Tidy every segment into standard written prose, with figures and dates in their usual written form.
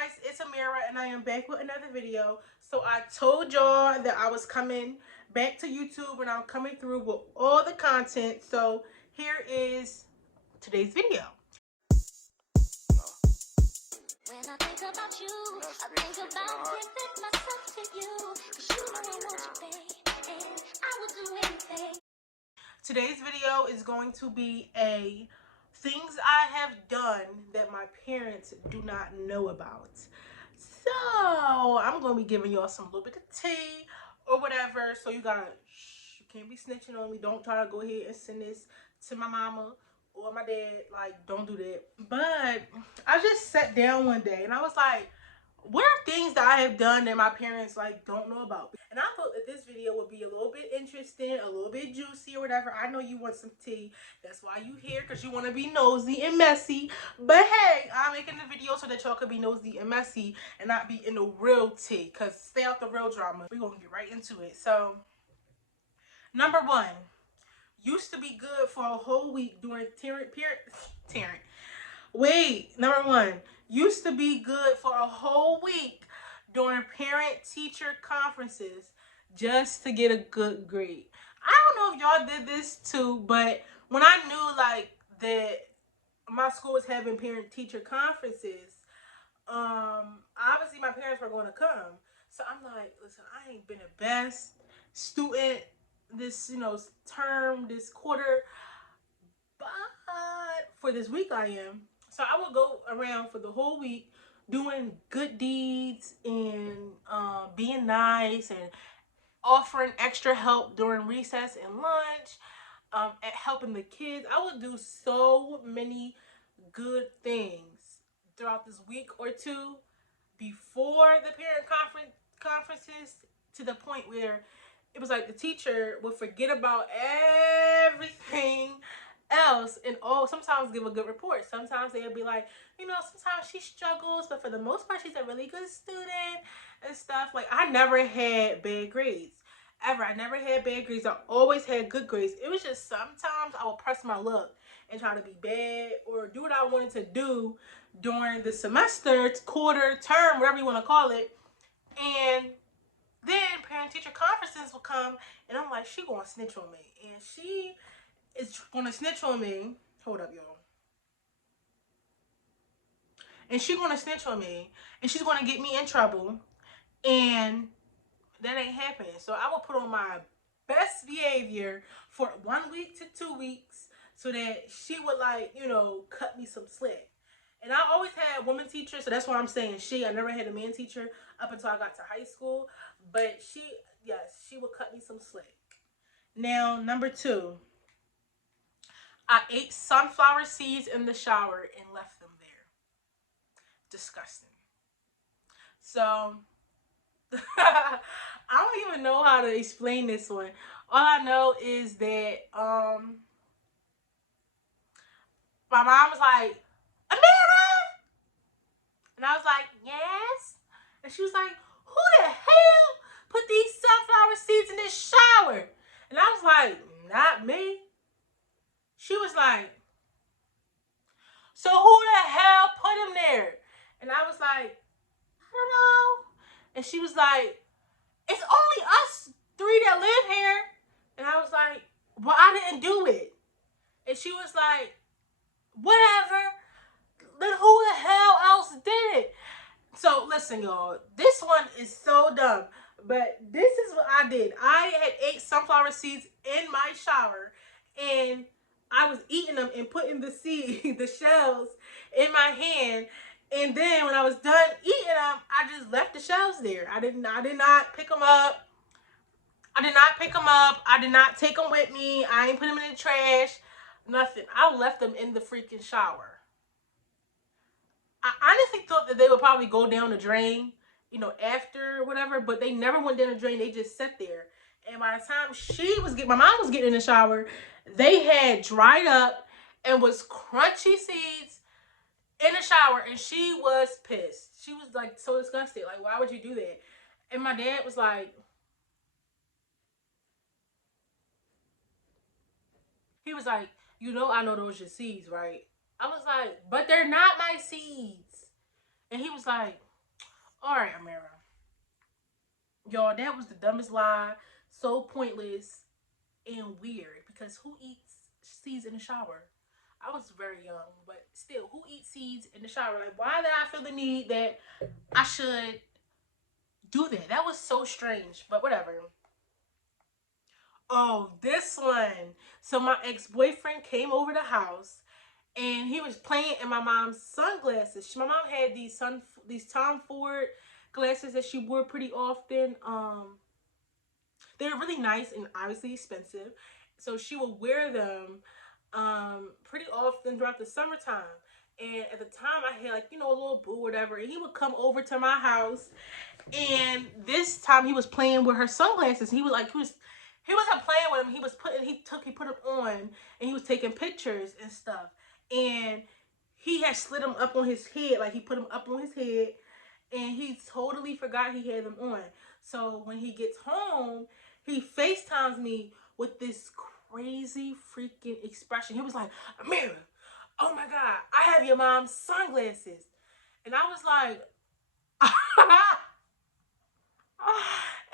guys, it's Amira and I am back with another video. So I told y'all that I was coming back to YouTube and I'm coming through with all the content. So here is today's video. When I think about you, I think about giving myself to you. 'Cause you know I want you, babe, and I would do anything. Today's video is going to be a things I have done that my parents do not know about. So I'm gonna be giving y'all some little bit of tea or whatever. So you can't be snitching on me. Don't try to go ahead and send this to my mama or my dad. Like, don't do that. But I just sat down one day and I was like, what are things that I have done that my parents like don't know about? And I thought that this video would be a little bit interesting, a little bit juicy or whatever. I know you want some tea. That's why you here, because you want to be nosy and messy. But hey, I'm making the video so that y'all could be nosy and messy and not be in the real tea. Because stay out the real drama. We're going to get right into it. So, number one, used to be good for a whole week during number one, used to be good for a whole week during parent-teacher conferences just to get a good grade. I don't know if y'all did this too, but when I knew like that my school was having parent-teacher conferences, obviously my parents were going to come. So I'm like, listen, I ain't been the best student this, term, this quarter, but for this week I am. So I would go around for the whole week doing good deeds and being nice and offering extra help during recess and lunch, at helping the kids. I would do so many good things throughout this week or two before the parent conferences, to the point where it was like the teacher would forget about everything else and sometimes give a good report. Sometimes they'll be like, sometimes she struggles, but for the most part she's a really good student and stuff. Like, I never had bad grades ever. I never had bad grades. I always had good grades. It was just sometimes I would press my luck and try to be bad or do what I wanted to do during the semester, quarter, term, whatever you want to call it. And then parent-teacher conferences will come, and I'm like, she gonna snitch on me. And she is gonna snitch on me. Hold up, y'all. And she's gonna snitch on me, and she's gonna get me in trouble, and that ain't happening. So I will put on my best behavior for 1 week to 2 weeks so that she would, like, cut me some slack. And I always had women teachers, so that's why I'm saying she. I never had a man teacher up until I got to high school. But she would cut me some slack. Now, number two, I ate sunflower seeds in the shower and left them there. Disgusting. So, I don't even know how to explain this one. All I know is that my mom was like, Amira! And I was like, yes? And she was like, who the hell put these sunflower seeds in this shower? And I was like, not me. She was like, so who the hell put them there? And I was like, I don't know. And she was like, it's only us three that live here. And I was like, well, I didn't do it. And she was like, whatever. Then who the hell else did it? So listen, y'all, this one is so dumb, but this is what I did. I had ate sunflower seeds in my shower, and I was eating them and putting the the shells in my hand. And then when I was done eating them, I just left the shells there. I did not pick them up. I did not take them with me. I ain't put them in the trash. Nothing. I left them in the freaking shower. I honestly thought that they would probably go down the drain, after whatever, but they never went down the drain. They just sat there. And by the time my mom was getting in the shower, they had dried up and was crunchy seeds in the shower, and she was pissed. She was like so disgusted. Like, why would you do that? And my dad was like, I know those are your seeds, right? I was like, but they're not my seeds. And he was like, all right, Amira. Y'all, that was the dumbest lie. So pointless and weird. Because who eats seeds in the shower? I was very young, but still, who eats seeds in the shower? Like, why did I feel the need that I should do that? That was so strange, but whatever. Oh, this one. So my ex-boyfriend came over the house and he was playing in my mom's sunglasses. My mom had these Tom Ford glasses that she wore pretty often. They were really nice and obviously expensive. So she would wear them pretty often throughout the summertime. And at the time I had like, a little boo or whatever. And he would come over to my house. And this time he was playing with her sunglasses. He wasn't playing with them. He put them on and he was taking pictures and stuff. And he had slid them up on his head, like he put them up on his head, and he totally forgot he had them on. So when he gets home, he FaceTimes me with this crazy freaking expression. He was like, Amira, oh my God, I have your mom's sunglasses. And I was like,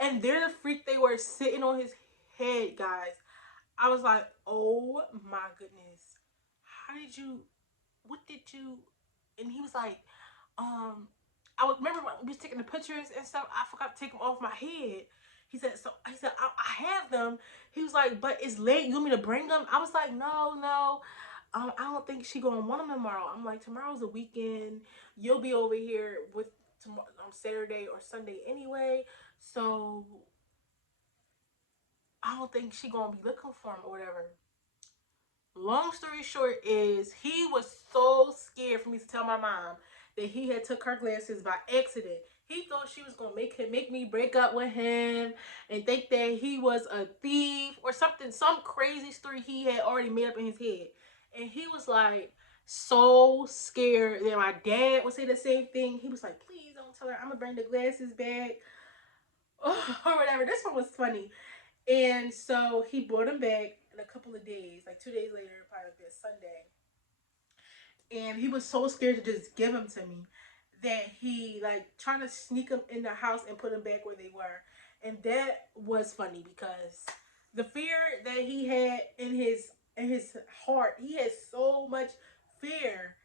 and they're the freak they were sitting on his head, guys. I was like, oh my goodness. How did you, what did you, and he was like, I would remember when we was taking the pictures and stuff, I forgot to take them off my head. He said, I have them. He was like, but it's late. You want me to bring them? I was like, no. I don't think she gonna want them tomorrow. I'm like, tomorrow's a weekend. You'll be over here with tomorrow on Saturday or Sunday anyway. So I don't think she gonna be looking for him or whatever. Long story short is he was so scared for me to tell my mom that he had took her glasses by accident. He thought she was gonna make me break up with him and think that he was a thief or something, some crazy story he had already made up in his head. And he was like so scared that my dad would say the same thing. He was like, please don't tell her, I'm gonna bring the glasses back. Or whatever. This one was funny. And so he brought them back in a couple of days, like 2 days later, probably like this Sunday. And he was so scared to just give them to me that he like trying to sneak them in the house and put them back where they were. And that was funny because the fear that he had in his heart, he had so much fear.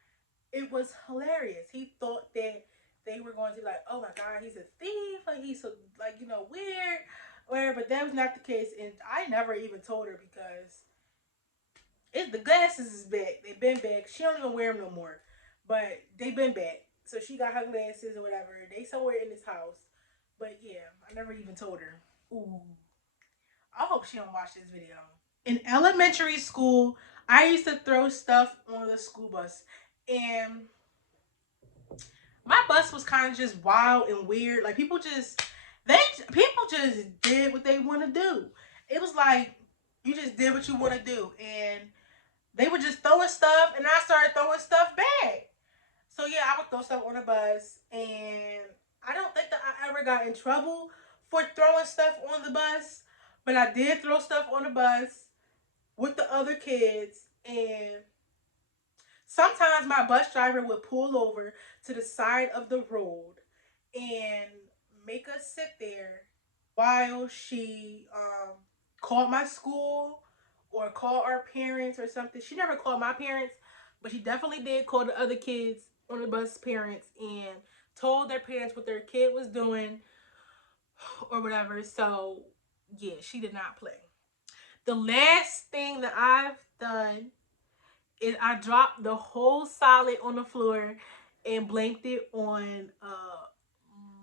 It was hilarious. He thought that they were going to be like, oh my God, he's a thief, like he's so like weird, whatever. But that was not the case, and I never even told her because the glasses is back. They've been back. She don't even wear them no more, but they've been back. So she got her glasses or whatever. They somewhere in this house, but yeah, I never even told her. Ooh, I hope she don't watch this video. In elementary school, I used to throw stuff on the school bus, and my bus was kind of just wild and weird. Like people just did what they want to do. It was like you just did what you want to do, and they were just throwing stuff, and I started throwing stuff back. So yeah, I would throw stuff on the bus, and I don't think that I ever got in trouble for throwing stuff on the bus, but I did throw stuff on the bus with the other kids, and sometimes my bus driver would pull over to the side of the road and make us sit there while she called my school or called our parents or something. She never called my parents, but she definitely did call the other kids on the bus parents and told their parents what their kid was doing or whatever. So yeah, she did not play. The last thing that I've done is I dropped the whole salad on the floor and blanked it on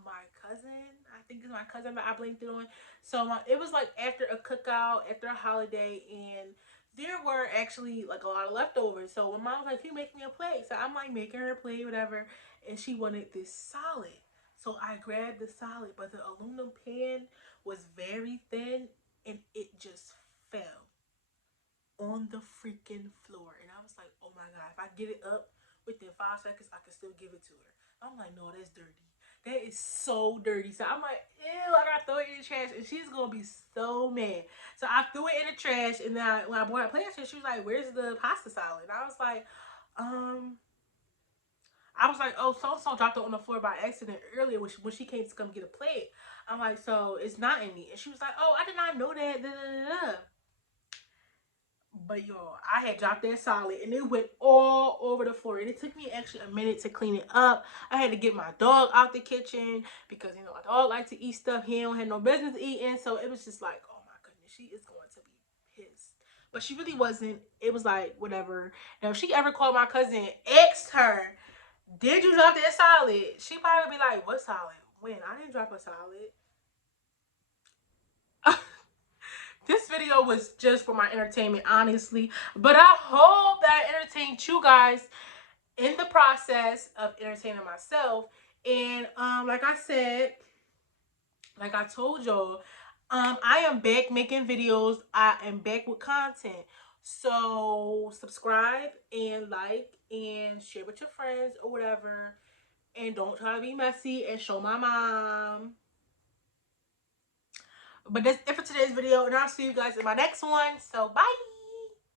my cousin. I think it's my cousin that I blanked it on. So it was like after a cookout, after a holiday, and there were actually like a lot of leftovers. So my mom was like, "You make me a plate." So I'm like making her a plate, whatever, and she wanted this salad. So I grabbed the salad, but the aluminum pan was very thin, and it just fell on the freaking floor. And I was like, oh my God, if I get it up within 5 seconds, I can still give it to her. I'm like, no, that's dirty. That is so dirty. So I'm like, ew, I gotta throw it in the trash. And she's gonna be so mad. So I threw it in the trash. And then when I brought it past her, she was like, where's the pasta salad? And I was like, um, I was like, oh, so-and-so dropped it on the floor by accident earlier when she came to come get a plate. I'm like, so it's not in me. And she was like, oh, I did not know that. Da, da, da, da. But y'all, I had dropped that salad and it went all over the floor. And it took me actually a minute to clean it up. I had to get my dog out the kitchen because, you know, my dog likes to eat stuff he don't have no business eating. So it was just like, oh my goodness, she is going to be pissed. But she really wasn't. It was like, whatever. Now, if she ever called my cousin, asked her, did you drop that salad? She probably be like, what salad? When? I didn't drop a salad. This video was just for my entertainment, honestly. But I hope that I entertained you guys in the process of entertaining myself. And like I said, like I told y'all, I am back making videos. I am back with content. So subscribe and like and share with your friends or whatever. And don't try to be messy and show my mom. But that's it for today's video. And I'll see you guys in my next one. So bye.